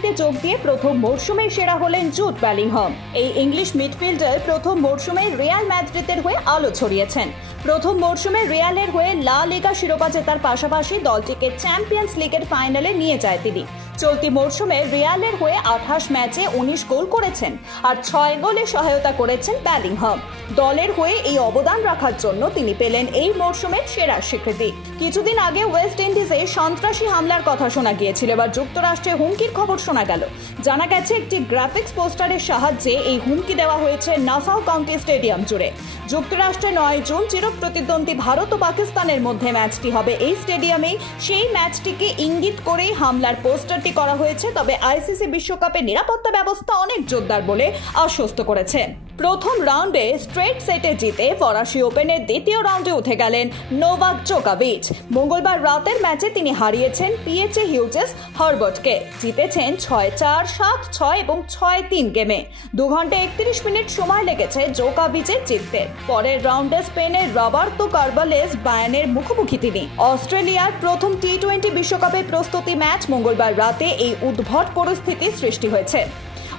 র্যালিতে যোগ দিয়ে প্রথম মরশুমে সেরা হলেন জুড বেলিংহাম। এই ইংলিশ মিডফিল্ডার প্রথম মরশুমে রিয়াল ম্যাদ্রিদের হয়ে আলো ছড়িয়েছেন। প্রথম মরশুমে রিয়ালের হয়ে লা লিগা শিরোপা জেতার পাশাপাশি দলটিকে চ্যাম্পিয়ন্স লিগের ফাইনালে নিয়ে যায় তিনি। চলতি মরশুমে রিয়ালের হয়ে 28 ম্যাচে 19 গোল করেছেন আর 6 গোলে সহায়তা করেছেন বেলিংহাম। দলের হয়ে এই অবদান রাখার জন্য তিনি পেলেন এই মরশুমের সেরা স্বীকৃতি। কিছুদিন আগে ওয়েস্ট ইন্ডিজে সন্ত্রাসী হামলার কথা শোনা গিয়েছিল, এবার যুক্তরাষ্ট্রে হুমকির খবর শোনা গেল। জানা গেছে একটি গ্রাফিক্স পোস্টারের সাহায্যে এই হুমকি দেওয়া হয়েছে নাসাউ কাউন্টি স্টেডিয়াম জুড়ে। যুক্তরাষ্ট্রে 9 জুন চিরপ্রতিদ্বন্দ্বী ভারত ও পাকিস্তানের মধ্যে ম্যাচটি হবে এই স্টেডিয়ামেই। সেই ম্যাচটিকে ইঙ্গিত করেই হামলার পোস্টারটি করা হয়েছে। তবে আইসিসি বিশ্বকাপের নিরাপত্তা ব্যবস্থা অনেক জোরদার বলে আশ্বস্ত করেছে। প্রথম রাউন্ডে স্ট্রেট সেটে জিতে ফরাসি ওপেনের দ্বিতীয় রাউন্ডে উঠে গেলেন নোভাক জোকোভিচ। মঙ্গলবার রাতের ম্যাচে তিনি হারিয়েছেন পিএচএ হিউজেস হার্বার্টকে। জিতেছেন 6-4, 7-6 এবং 6-3 গেমে। 2 ঘন্টা 31 মিনিট সময় লেগেছে জোকোভিচের জিততে। পরের রাউন্ডে স্পেনের রবার্তো কার্বালেস বায়ানের মুখোমুখি তিনি। অস্ট্রেলিয়ার প্রথম টি-20 বিশ্বকাপের প্রস্তুতি ম্যাচ মঙ্গলবার রাতে এই উদ্ভট পরিস্থিতির সৃষ্টি হয়েছে।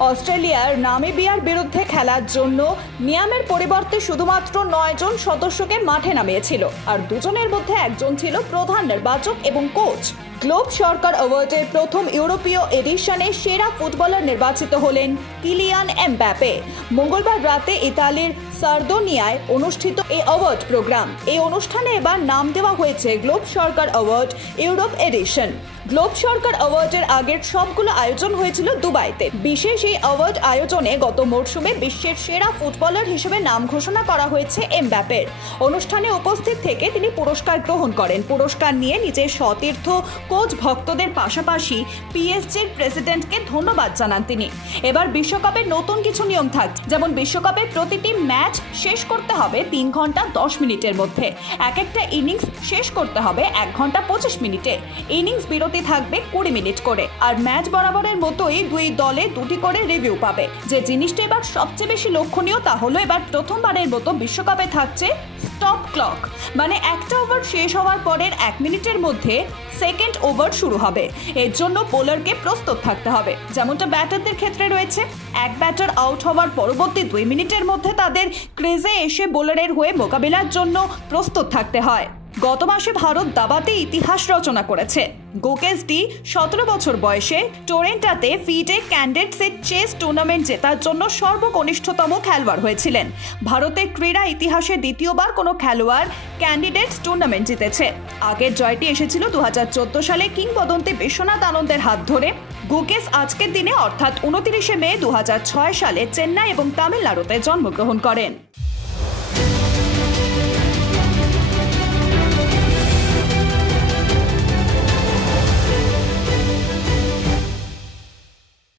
অস্ট্রেলিয়ার নামিবিয়ার বিরুদ্ধে খেলার জন্য নিয়মের পরিবর্তে শুধুমাত্র 9 জন সদস্যকে মাঠে নামিয়েছিল, আর 2 জনের মধ্যে একজন ছিল প্রধান নির্বাচক এবং কোচ। গ্লোব সরকার অ্যাওয়ার্ডের প্রথম ইউরোপীয় এডিশনে সেরা ফুটবলার নির্বাচিত হলেন কিলিয়ান এমবাপ্পে। মঙ্গলবার রাতে ইতালির সার্দোনিয়ায় অনুষ্ঠিত এই অ্যাওয়ার্ড প্রোগ্রাম। এই অনুষ্ঠানে এবার নাম দেওয়া হয়েছে গ্লোব সরকার অ্যাওয়ার্ড ইউরোপ এডিশন। গ্লোব সরকার অ্যাওয়ার্ডের আগের সবগুলো আয়োজন হয়েছিল দুবাইতে। বিশেষ এই অ্যাওয়ার্ড আয়োজনে গত মরশুমে বিশ্বের সেরা ফুটবলার হিসেবে নাম ঘোষণা করা হয়েছে এমবাপ্পের। অনুষ্ঠানে উপস্থিত থেকে তিনি পুরস্কার গ্রহণ করেন। পুরস্কার নিয়ে নিজের সতীর্থ কোচ ভক্তদের পাশাপাশি পিএসজির প্রেসিডেন্টকে ধন্যবাদ জানান তিনি। এবার বিশ্বকাপের নতুন কিছু নিয়ম থাকছে, যেমন বিশ্বকাপের প্রতিটি ম্যাচ শেষ করতে হবে 3 ঘন্টা 10 মিনিটের মধ্যে। এক একটা ইনিংস শেষ করতে হবে 1 ঘন্টা 25 মিনিটে। ইনিংস বিরতি থাকবে 20 মিনিট করে। আর ম্যাচ বরাবরের মতোই 2 দলে 2টি করে রিভিউ পাবে। যে জিনিসটা এবার সবচেয়ে বেশি লক্ষণীয় তা হলো এবার প্রথমবারের মতো বিশ্বকাপে থাকছে স্টপ ক্লক, মানে একটা ওভার শেষ হওয়ার পরের 1 মিনিটের মধ্যে সেকেন্ড ওভার শুরু হবে। এর জন্য বোলারকে প্রস্তুত থাকতে হবে, যেমনটা ব্যাটারদের ক্ষেত্রে রয়েছে। এক ব্যাটার আউট হওয়ার পরবর্তী 2 মিনিটের মধ্যে তাদের ক্রিজে এসে বোলারের হয়ে মোকাবিলার জন্য প্রস্তুত থাকতে হয়। গত মাসে ভারত দাবাতে ইতিহাস রচনা করেছে। গোকেসডি 17 বছর বয়সে টরেন্টাতে ফিডে ক্যান্ডিডেটস চেস টুর্নামেন্ট জেতার জন্য সর্বকনিষ্ঠতম খেলোয়াড় হয়েছিলেন। ভারতের ক্রীড়া ইতিহাসে দ্বিতীয়বার কোনো খেলোয়াড় ক্যান্ডিডেটস টুর্নামেন্ট জিতেছে। আগের জয়টি এসেছিল 2014 সালে কিংবদন্তি বিশ্বনাথ আনন্দের হাত ধরে। গোকেস আজকের দিনে অর্থাৎ 29 মে 2006 সালে চেন্নাই এবং তামিলনাড়ুতে জন্মগ্রহণ করেন।